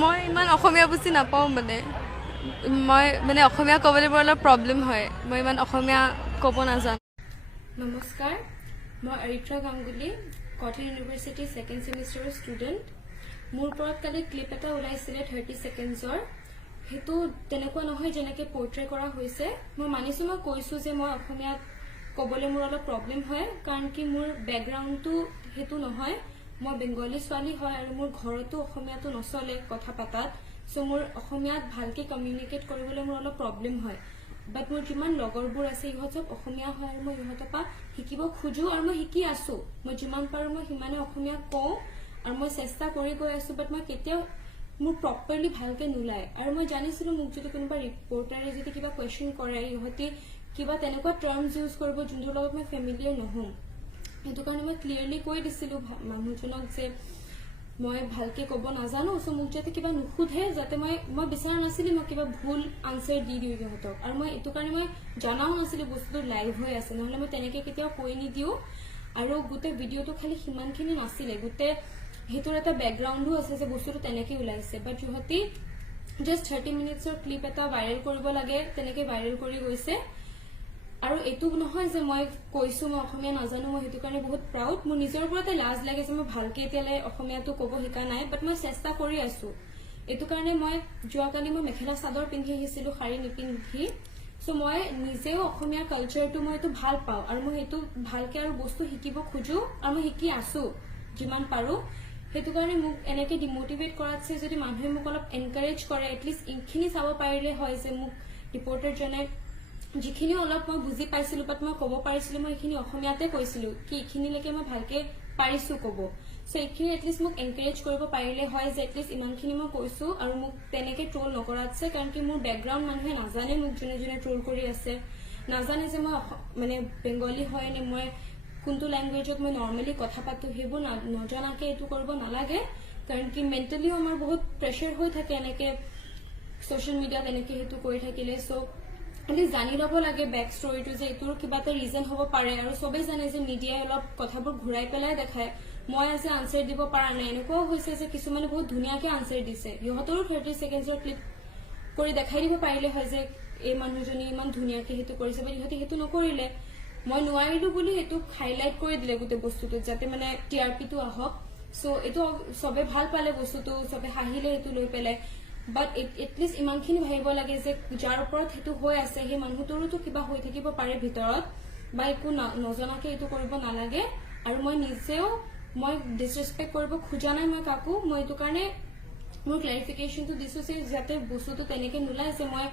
মই ইমান অসমীয়া বুজি নাপাওঁ মই অসমীয়া ক'বলৈ বৰ অলপ প্ৰব্লেম হয় মই ইমান অসমীয়া ক'ব নাজানো নমস্কাৰ মই Arithra Ganguly Cotton university second সেমিষ্টাৰৰ ষ্টুডেণ্ট মোৰ ওপৰত কালি ক্লিপ এটা ওলাইছিলে 30 সেকেন্ডছৰ হেতু তেনেকুৱা নহয় যেনেকৈ পোৰ্ট্ৰে কৰা হৈছে মই মানিছো মই কৈছো যে মই অসমীয়া ক'বলৈ মোৰ অলপ প্ৰব্লেম হয় কাৰণ কি মোৰ বেকগ্ৰাউণ্ডটো হেতু নহয় মই বেংগলী ছোৱালী হয় আৰু মোৰ ঘৰতো অসমীয়াটো নচলে কথা পাতাত সো মোৰ অসমীয়াত ভালকে কমিউনিকেট কৰিবলৈ মোৰ অলপ প্ৰব্লেম হয় বাট মোৰ যিমান লগৰবোৰ আছে ইহঁত সব অসমীয়া হয় আৰু মই ইহঁতৰ পৰা শিকিব খুজো আৰু মই শিকি আছো মই যিমান পাৰো মই সিমানে অসমীয়া কওঁ আৰু মই চেষ্টা কৰি গৈ আছো বাট মই কেতিয়াও মোৰ প্ৰপাৰলি ভালকে নোলায় আৰু মই জানিছিলো মোক যদি কোনোবা ৰিপৰ্টাৰে যদি কিবা কোৱেশ্চন কৰে ইহঁতে কিবা তেনেকুৱা টাৰ্মছ ইউজ কৰিব যোনটোৰ লগত মই ফেমিলিয়াৰ নহম সেইটো কাৰণে মই ক্লিয়াৰলি কৈ দিছিলো মানুহজনক যে মই ভালকে ক'ব নাজানো সো মোক যাতে কিবা নুখুধে যাতে মই বিচাৰা নাছিলি মই কিবা ভুল আনসাৰ দি দিও ইহঁতক আৰু মই এইটো কাৰণে মই জনাও নাছিলো বস্তুটো লাইভ হৈ আছে নহলে মই তেনেকে কেতিয়াও কৈ নিদিও আৰু গোটে ভিডিঅটো খালি সিমানখিনি নাছিলে গোটে হেতুৰ এটা বেকগ্ৰাউণ্ডো আছে যে বস্তুটো তেনেকে ওলাইছে বাট ইহঁতে জাস্ট 30 মিনিটছৰ ক্লিপ এটা ভাইৰেল কৰিব লাগে তেনেকে ভাইৰেল কৰি গৈছে আৰু এটো নহয় যে মই কৈছো মই অসমীয়া নাজানো মই হেতু কাৰণে বহুত প্ৰাউড মোৰ নিজৰ ওপৰতে লাজ লাগে যে মই ভালকে এতিয়ালে অসমীয়াটো ক'ব শিকা নাই বাট মই চেষ্টা কৰি আছো এটো কাৰণে মই যোৱাকালি মই মেখেলা চাদৰ পিন্ধি আহিছিলো শাৰী নিপিন্ধি সো মই নিজেও অসমীয়া কালচাৰটো মই এটো ভাল পাওঁ আৰু মই এটো ভালকে আৰু বস্তু শিকিব খুজো আৰু মই শিকি আছো যিমান পাৰো হেতু কাৰণে মোক এনেকে ডিমোটিভেট কৰাতছে যদি মানুহে মোক অলপ এনকাৰেজ কৰে এটলিষ্ট ইখিনি চাব পাৰিলে হয় যে মোক ৰিপৰ্টাৰ জনে যিখিনি অলপ মই বুজি পাইছিলো বাট মই ক'ব পাৰিছিলো মই এখিনি অসমীয়াতে কৈছিলো কি এখিনিলৈকে মই ভালকে পাৰিছো ক'ব সো এখিনি এটলিষ্ট মোক এনকাৰেজ কৰিব পাৰিলে হয় যে এটলিষ্ট ইমানখিনি মই কৈছো আৰু মোক তেনেকে ট্ৰোল নকৰাতছে কাৰণ কি মোৰ বেকগ্ৰাউণ্ড মানুহে নাজানে মোক যোনে যোনে ট্ৰোল কৰি আছে নাজানে যে মই বেংগলী হয় নে মই কোনটো ল্যাঙ্গুৱেজত মই নৰ্মেলি কথা পাতো হেবো নজনাকে এটো কৰিব নালাগে কাৰণ কি মেন্টালিও আমাৰ বহুত প্ৰেছাৰ হৈ থাকে এনেকে সোশ্যাল মিডিয়াত এনেকে হেতু কৰি থাকিলে সো আমি জানি লব লাগে বেক ষ্টৰীটো যে এটোৰ কিবা এটা ৰিজন হ'ব পাৰে আৰু সবে জানে যে মিডিয়াই অলপ কথাবোৰ ঘুৰাই পেলাই দেখায় মই আজি আনসাৰ দিব পাৰা নাই এনেকুৱা হৈছে যে কিছুমানে বহুত ধুনীয়াকে আনসাৰ দিছে ইহঁতৰো 30 সেকেন্ডছৰ ক্লিপ কৰি দেখাই দিব পাৰিলে হয় যে এই মানুহজনী ইমান ধুনীয়াকে হেতু কৰিছে বাট ইহঁতে হেতু নকৰিলে মই নোৱাৰিলো বুলি এটো হাইলাইট কৰি দিলে গোটে বস্তুটো যাতে টিআৰপিটো আহক সো এটো সবে ভাল পালে বস্তুটো সবে হাঁহিলে এটো লৈ পেলাই বাট এটলিষ্ট ইমানখিনি ভাবিব লাগে যে যাৰ ওপৰত হেতু হৈ আছে সেই মানুহটোৰো কিবা হৈ থাকিব পাৰে ভিতৰত বা একো নজনাকে এটো কৰিব নালাগে আৰু মই নিজেও মই ডিসৰেসপেক্ট কৰিব খোজা নাই মই কাকো মই এটো কাৰণে মোৰ ক্লাৰিফিকেশনটো দিছো যে যাতে বস্তুটো তেনেকে নোলায় যে মই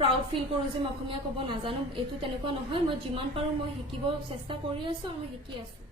প্ৰাউড ফিল কৰো যে মই অসমীয়া ক'ব নাজানো এটো তেনেকুৱা নহয় মই যিমান পাৰো মই শিকিব চেষ্টা কৰি আছো আৰু মই শিকি আছো